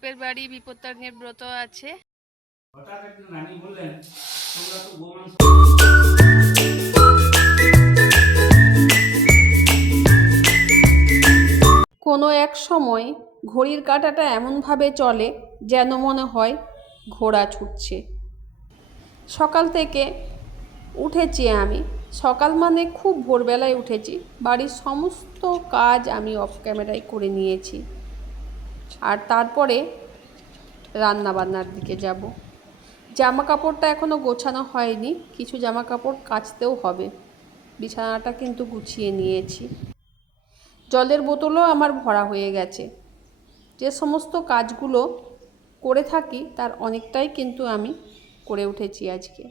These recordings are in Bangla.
বাপের বাড়ি বিপত্তারিণীর ব্রত আছে। হঠাৎ একদিন রানী বললেন, তোমরা তো গোমাংস। কোনো এক সময় ঘড়ির কাঁটাটা এমনভাবে চলে যেন মনে হয় ঘোড়া ছুটছে। সকাল থেকে উঠেছি আমি, সকাল মানে খুব ভোরবেলায় উঠেছি। বাড়ির সমস্ত কাজ আমি অফ ক্যামেরায় করে নিয়েছি, আর তারপরে রান্না বান্নার দিকে যাব। জামা কাপড়টা এখনও গোছানো হয়নি, কিছু জামা কাপড় কাচতেও হবে। বিছানাটা কিন্তু গুছিয়ে নিয়েছি, জলের বোতলও আমার ভরা হয়ে গেছে। যে সমস্ত কাজগুলো করে থাকি তার অনেকটাই কিন্তু আমি করে উঠেছি আজকে।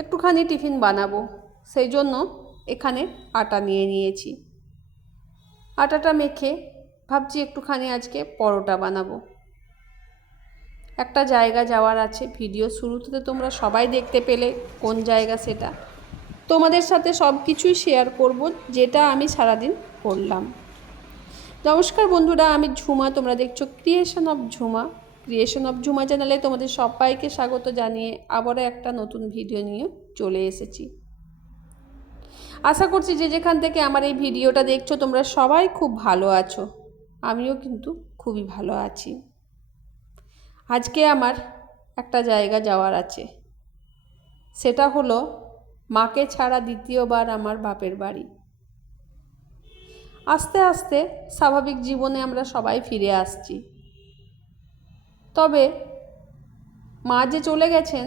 একটুখানি টিফিন বানাবো, সেই জন্য এখানে আটা নিয়ে নিয়েছি। আটাটা মেখে ভাবছি একটুখানি আজকে পরোটা বানাবো। একটা জায়গা যাওয়ার আছে, ভিডিও শুরুতে তোমরা সবাই দেখতে পেলে কোন জায়গা সেটা। তোমাদের সাথে সব কিছুই শেয়ার করব যেটা আমি সারাদিন করলাম। নমস্কার বন্ধুরা, আমি ঝুমা, তোমরা দেখছো ক্রিয়েশন অফ ঝুমা চ্যানেলে তোমাদের সবাইকে স্বাগত জানিয়ে আবারও একটা নতুন ভিডিও নিয়ে চলে এসেছি। আশা করছি যে যেখান থেকে আমার এই ভিডিওটা দেখছো তোমরা সবাই খুব ভালো আছো। আমিও কিন্তু খুবই ভালো আছি। আজকে আমার একটা জায়গা যাওয়ার আছে, সেটা হলো মাকে ছাড়া দ্বিতীয়বার আমার বাপের বাড়ি। আস্তে আস্তে স্বাভাবিক জীবনে আমরা সবাই ফিরে আসছি, তবে মা যে চলে গেছেন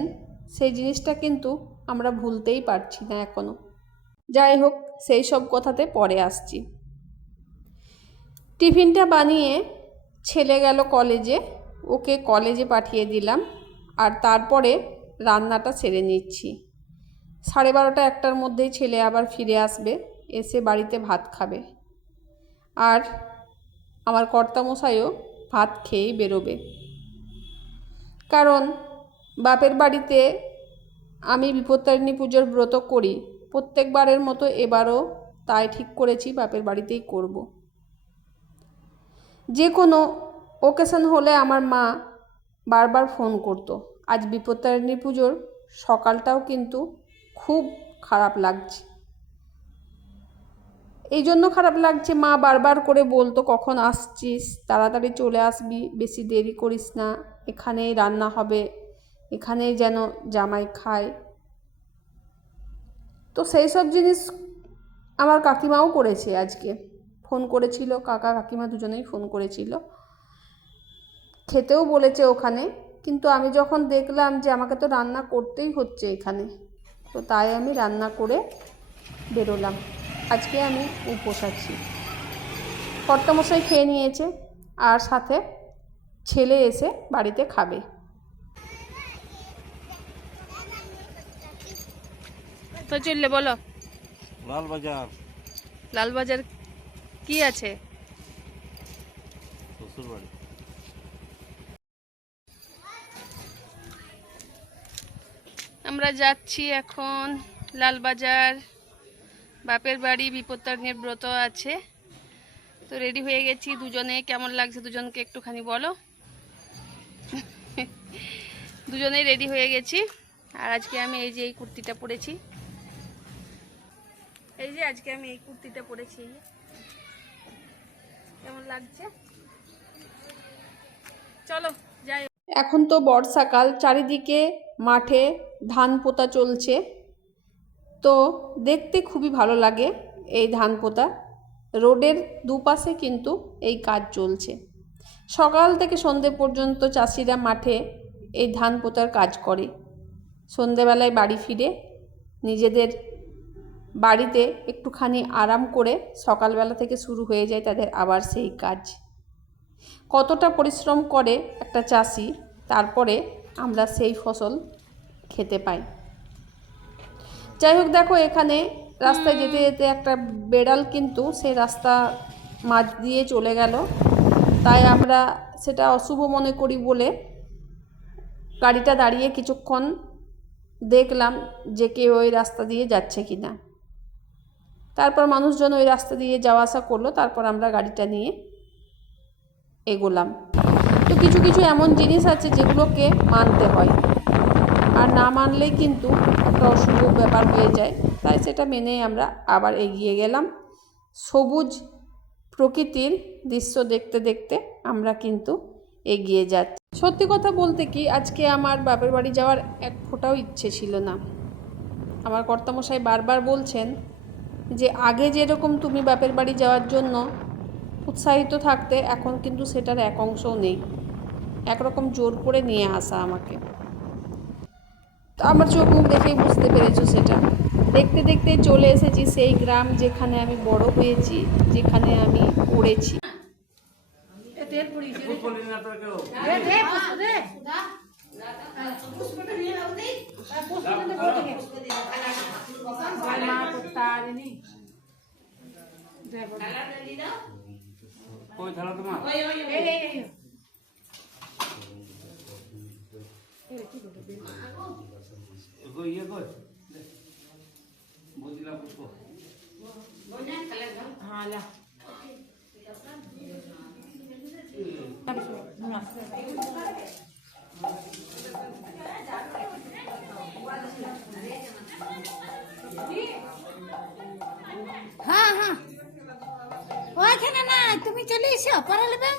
সেই জিনিসটা কিন্তু আমরা ভুলতেই পারছি না এখনো। যাই হোক, সেই সব কথাতে পরে আসছি। টিফিনটা বানিয়ে ছেলে গেল কলেজে, ওকে কলেজে পাঠিয়ে দিলাম, আর তারপরে রান্নাটা সেরে নিচ্ছি। 12:30 একটার মধ্যেই ছেলে আবার ফিরে আসবে, এসে বাড়িতে ভাত খাবে, আর আমার কর্তামশাইও ভাত খেয়েই বেরোবে। কারণ বাপের বাড়িতে আমি বিপত্তারিণী পুজোর ব্রত করি, প্রত্যেকবারের মতো এবারও তাই ঠিক করেছি, বাপের বাড়িতেই করব। যে কোনো ওকেশন হলে আমার মা বারবার ফোন করতো। আজ বিপত্তারিণী পুজোর সকালটাও কিন্তু খুব খারাপ লাগছে। এই জন্য খারাপ লাগছে, মা বারবার করে বলতো কখন আসছিস, তাড়াতাড়ি চলে আসবি, বেশি দেরি করিস না, এখানেই রান্না হবে, এখানেই যেন জামাই খায়। তো সেই সব জিনিস আমার কাকিমাও করেছে, আজকে ফোন করেছিল, কাকা কাকিমা দুজনেই ফোন করেছিল, খেতেও বলেছে ওখানে। কিন্তু আমি যখন দেখলাম যে আমাকে তো রান্না করতেই হচ্ছে এখানে, তো তাই আমি রান্না করে বেরোলাম। আজকে আমি উপোস আছি। কর্তামশাই খেয়ে নিয়েছে, আর সাথে ছেলে এসে বাড়িতে খাবে। তো চললে বলো। লালবাজার লালবাজার কি আছে? শ্বশুরবাড়ি। আমরা যাচ্ছি এখন লালবাজার, বাপের বাড়ি বিপত্তারিণীর ব্রত আছে। তো রেডি হয়ে গেছি দুজনে। কেমন লাগছে দুজনকে একটুখানি বলো। দুজনেই রেডি হয়ে গেছি। আর আজকে আমি এই যে এই কুর্তিটা পরেছি, কেমন লাগছে চলো যাই। এখন তো বর্ষাকাল, চারিদিকে মাঠে ধান পোতা চলছে, তো দেখতে খুবই ভালো লাগে এই ধান পোতা। রোডের দুপাশে কিন্তু এই কাজ চলছে। সকাল থেকে সন্ধে পর্যন্ত চাষিরা মাঠে এই ধান পোতার কাজ করে। সন্ধেবেলায় বাড়ি ফিরে নিজেদের বাড়িতে একটুখানি আরাম করে সকালবেলা থেকে শুরু হয়ে যায় তাদের আবার সেই কাজ। কতটা পরিশ্রম করে একটা চাষি, তারপরে আমরা সেই ফসল খেতে পাই। যাই হোক, দেখো এখানে রাস্তায় যেতে যেতে একটা বেড়াল কিন্তু সেই রাস্তা মাঝ দিয়ে চলে গেল, তাই আমরা সেটা অশুভ মনে করি বলে গাড়িটা দাঁড়িয়ে কিছুক্ষণ দেখলাম যে কেউ ওই রাস্তা দিয়ে যাচ্ছে কি না। তারপর মানুষজন ওই রাস্তা দিয়ে যাওয়া আসা করলো, তারপর আমরা গাড়িটা নিয়ে এগোলাম। কিছু কিছু এমন জিনিস আছে যেগুলোকে মানতে হয়, আর না মানলেই কিন্তু একটা অশুভ ব্যাপার হয়ে যায়। তাই সেটা মেনেই আমরা আবার এগিয়ে গেলাম। সবুজ প্রকৃতির দৃশ্য দেখতে দেখতে আমরা কিন্তু এগিয়ে যাচ্ছি। সত্যি কথা বলতে কি, আজকে আমার বাপের বাড়ি যাওয়ার এক ফোঁটাও ইচ্ছে ছিল না। আমার কর্তামশাই বারবার বলছেন যে আগে যেরকম তুমি বাপের বাড়ি যাওয়ার জন্য উৎসাহিত থাকতে, এখন কিন্তু সেটার এক অংশও নেই। একরকম জোর করে নিয়ে আসা আমাকে। তো আমার চোখ মুখ দেখেই বুঝতে পেরেছো সেটা। দেখতে দেখতে চলে এসেছি সেই গ্রাম যেখানে আমি বড় হয়েছি, যেখানে আমি পড়েছি। কই থালা তোমার? ইয়ে কর বুঝলা পুষ্প হ্যাঁ হ্যাঁ ওইখানে না, তুমি চলে এসো পরে নেবে।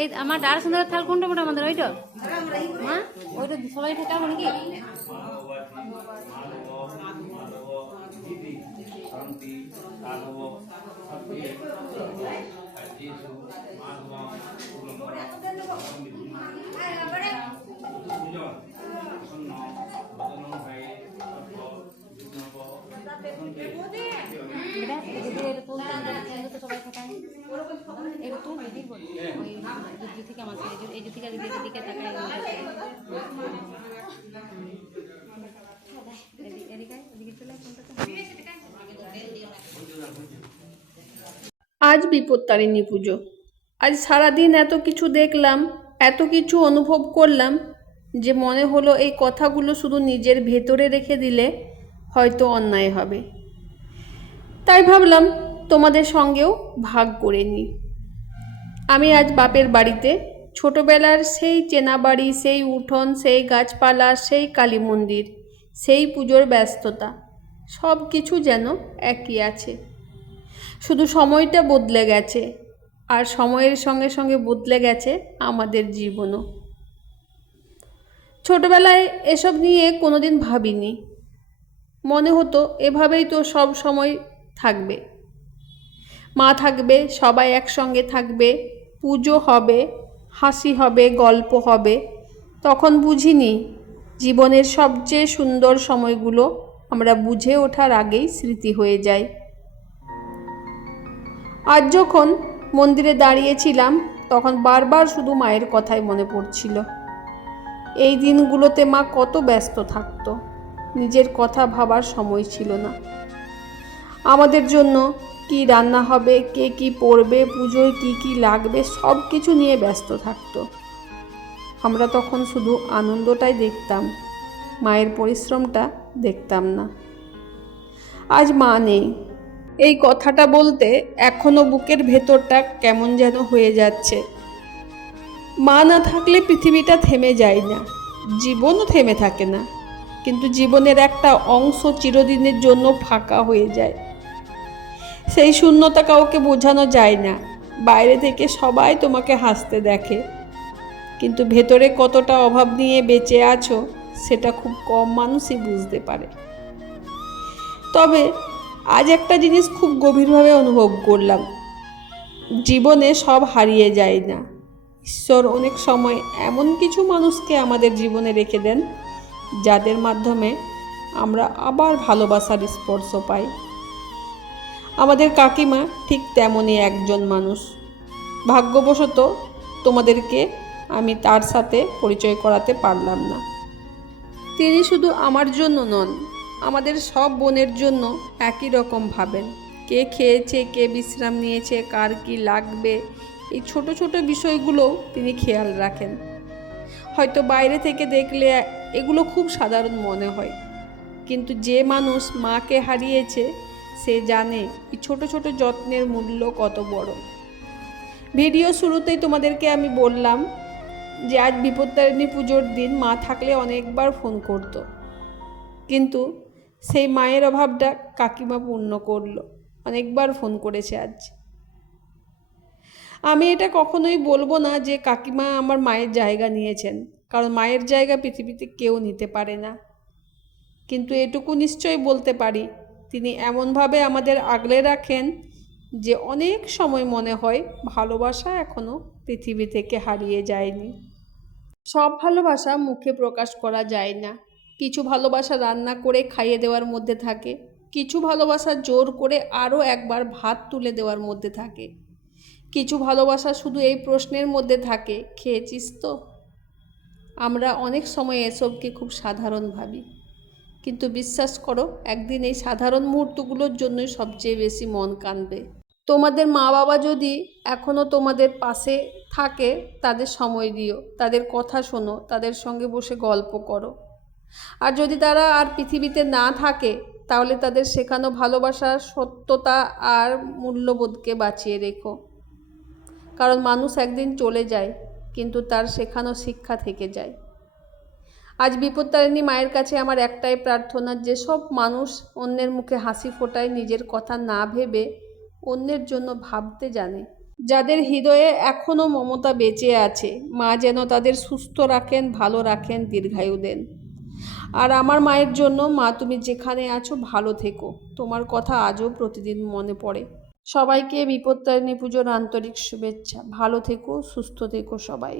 এই আমার ডাল সুন্দর থাল কোনটা মোটা আমাদের ওইটা, হ্যাঁ ওইটা সবাই খেতে হবে নাকি? সবাই খাটায় এরকম দিদি বলি ওই দুধ থেকে আমার এই দুধ থেকে দিদির দিকে তাকায় আজ বিপত্তারিণী পুজো। আজ সারাদিন এত কিছু দেখলাম, এত কিছু অনুভব করলাম যে মনে হলো এই কথাগুলো শুধু নিজের ভেতরে রেখে দিলে হয়তো অন্যায় হবে। তাই ভাবলাম তোমাদের সঙ্গেও ভাগ করে নিই। আমি আজ বাপের বাড়িতে, ছোটবেলার সেই চেনা বাড়ি, সেই উঠোন, সেই গাছপালা, সেই কালী মন্দির, সেই পুজোর ব্যস্ততা, সব কিছু যেন একই আছে। শুধু সময়টা বদলে গেছে, আর সময়ের সঙ্গে সঙ্গে বদলে গেছে আমাদের জীবনও। ছোটবেলায় এসব নিয়ে কোনোদিন ভাবিনি। মনে হতো এভাবেই তো সব সময় থাকবে, মা থাকবে, সবাই একসঙ্গে থাকবে, পুজো হবে, হাসি হবে, গল্প হবে। তখন বুঝিনি জীবনের সবচেয়ে সুন্দর সময়গুলো আমরা বুঝে ওঠার আগেই স্মৃতি হয়ে যায়। আজ যখন মন্দিরে দাঁড়িয়েছিলাম, তখন বারবার শুধু মায়ের কথাই মনে পড়ছিল। এই দিনগুলোতে মা কত ব্যস্ত থাকতো, নিজের কথা ভাবার সময় ছিল না। আমাদের জন্য কি রান্না হবে, কে কি পরবে, পুজোয় কি কি লাগবে, সব কিছু নিয়ে ব্যস্ত থাকতো। আমরা তখন শুধু আনন্দটাই দেখতাম, মায়ের পরিশ্রমটা দেখতাম না। আজ মা নেই, এই কথাটা বলতে এখনো বুকের ভেতরটা কেমন যেন হয়ে যাচ্ছে। মা না থাকলে পৃথিবীটা থেমে যায় না, জীবনও থেমে থাকে না, কিন্তু জীবনের একটা অংশ চিরদিনের জন্য ফাঁকা হয়ে যায়। সেই শূন্যতা কাউকে বোঝানো যায় না। বাইরে থেকে সবাই তোমাকে হাসতে দেখে, কিন্তু ভেতরে কতটা অভাব নিয়ে বেঁচে আছো সেটা খুব কম মানুষই বুঝতে পারে। তবে আজ একটা জিনিস খুব গভীরভাবে অনুভব করলাম, জীবনে সব হারিয়ে যায় না। ঈশ্বর অনেক সময় এমন কিছু মানুষকে আমাদের জীবনে রেখে দেন, যাদের মাধ্যমে আমরা আবার ভালোবাসার স্পর্শ পাই। আমাদের কাকিমা ঠিক তেমনই একজন মানুষ। ভাগ্যবশত তোমাদেরকে আমি তার সাথে পরিচয় করাতে পারলাম না। তিনি শুধু আমার জন্য নন, আমাদের সব বোনের জন্য একই রকম ভাবেন। কে খেয়েছে, কে বিশ্রাম নিয়েছে, কার কি লাগবে, এই ছোট ছোট বিষয়গুলোও তিনি খেয়াল রাখেন। হয়তো বাইরে থেকে দেখলে এগুলো খুব সাধারণ মনে হয়, কিন্তু যে মানুষ মাকে হারিয়েছে সে জানে এই ছোট ছোট যত্নের মূল্য কত বড়। ভিডিও শুরুতেই তোমাদেরকে আমি বললাম যে আজ বিপত্তারিণী পুজোর দিন মা থাকলে অনেকবার ফোন করতো, কিন্তু সেই মায়ের অভাবটা কাকিমা পূর্ণ করলো। অনেকবার ফোন করেছে আজ। আমি এটা কখনোই বলবো না যে কাকিমা আমার মায়ের জায়গা নিয়েছেন, কারণ মায়ের জায়গা পৃথিবীতে কেউ নিতে পারে না। কিন্তু এটুকু নিশ্চয়ই বলতে পারি, তিনি এমনভাবে আমাদের আগলে রাখেন যে অনেক সময় মনে হয় ভালোবাসা এখনো পৃথিবী থেকে হারিয়ে যায়নি। সব ভালোবাসা মুখে প্রকাশ করা যায় না। কিছু ভালোবাসা রান্না করে খাইয়ে দেওয়ার মধ্যে থাকে, কিছু ভালোবাসা জোর করে আরও একবার ভাত তুলে দেওয়ার মধ্যে থাকে, কিছু ভালোবাসা শুধু এই প্রশ্নের মধ্যে থাকে, খেয়েছিস তো? আমরা অনেক সময় এসবকে খুব সাধারণ ভাবি, কিন্তু বিশ্বাস করো একদিন এই সাধারণ মুহূর্তগুলোর জন্যই সবচেয়ে বেশি মন কাঁদবে। তোমাদের মা বাবা যদি এখনও তোমাদের পাশে থাকে, তাদের সময় দিও, তাদের কথা শোনো, তাদের সঙ্গে বসে গল্প করো। আর যদি তারা আর পৃথিবীতে না থাকে, তাহলে তাদের শেখানো ভালোবাসার সত্যতা আর মূল্যবোধকে বাঁচিয়ে রেখো। কারণ মানুষ একদিন চলে যায়, কিন্তু তার শেখানো শিক্ষা থেকে যায়। আজ বিপত্তারিণী মায়ের কাছে আমার একটাই প্রার্থনা, যেসব মানুষ অন্যের মুখে হাসি ফোটায় নিজের কথা না ভেবে অন্যের জন্য ভাবতে জানে, যাদের হৃদয়ে এখনও মমতা বেঁচে আছে, মা যেন তাদের সুস্থ রাখেন, ভালো রাখেন, দীর্ঘায়ু দেন। আর আমার মায়ের জন্য, মা তুমি যেখানে আছো ভালো থেকো, তোমার কথা আজও প্রতিদিন মনে পড়ে। সবাইকে বিপত্তারিণী পুজোর আন্তরিক শুভেচ্ছা। ভালো থেকো, সুস্থ থেকো সবাই।